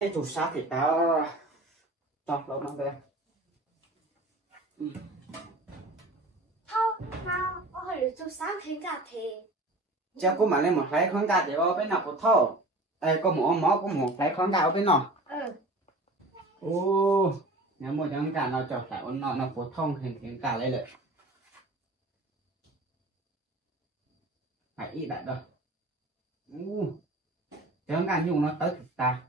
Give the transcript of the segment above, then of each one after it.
cái chủ sát thì tao cho lâu mang về. Không, có hơi được chủ sát thì cả thế. Chắc cũng mà lên một lấy khoáng cả để ở bên nào của thâu. Đây có một lấy khoáng cả ở bên nào. Ô, nếu một trong cả nào trở lại nó phổ thông hình cả lấy lợi. Phải ít lại đâu. Chẳng cả dùng nó tới thực ta.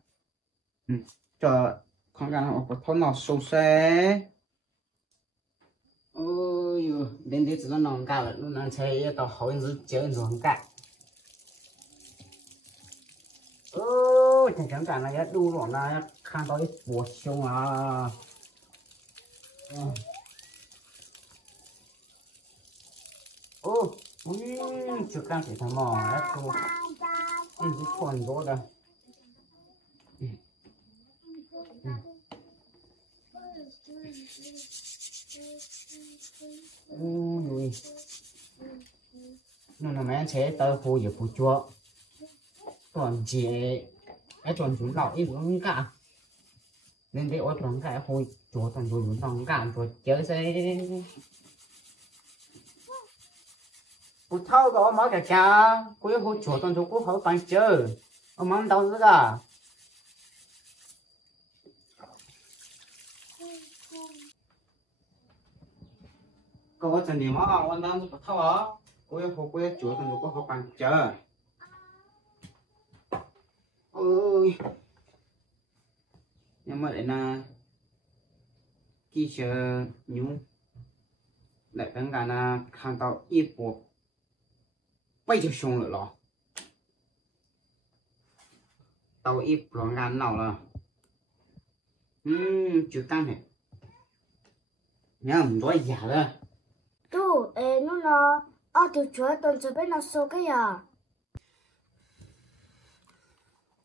Cho khoáng cả nó phổ thông nó sâu xe. Ôi, đến đây chỉ là nó cả là nó chơi tao hỏi giữ chơi rồi cả. Ôi, chẳng cả này đu rồi này khăn tới buộc xong à. Ô, chưa căng thì thằng mò đấy cô. Em cứ còn vô đây. Ui, nó mấy anh chế tới khu giờ phụ chua. Còn chị cái chuẩn chúng lọc ít cũng cả. Nên để ôi chuẩn cả hồi chúa toàn rồi chúng toàn cả chúa chơi xe. Cô thâu có máu cả cha, cô yêu hồi chúa toàn chúa cô hậu toàn chơi. Ông mang đâu nữa à? Cô có chân gì mà ông đang có thâu hả? Cô yêu chúa toàn chúa cô hậu toàn chơi. Ôi, nhưng mà để là khi chờ nhung lại tất cả là看到一波bây giờ xong rồi đó tao ít loạn gan nào là chưa căng này nhá mình nói giả đó Chú, nó từ chuối tuần cho bên nó số cái à?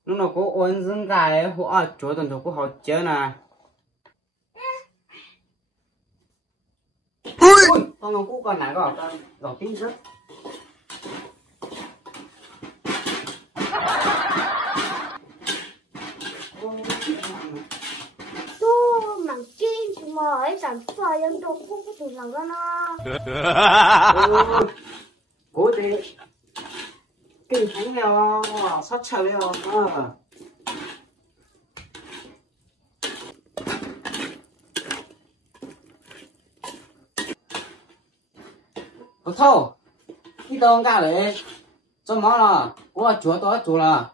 lúc nào có ôn dương cái họ chúa tuần của họ chơi nè. Ui, con cú con này có giỏ tí rất. Chú, mảng kim chứ mà ấy chẳng phải em đâu không có thủ lòng đó nó. Cố đi. Kinh thánh nhau, sát trời nhau. Cô thâu, đi đâu cả đấy, cho món là, cô chúa tôi chủ là.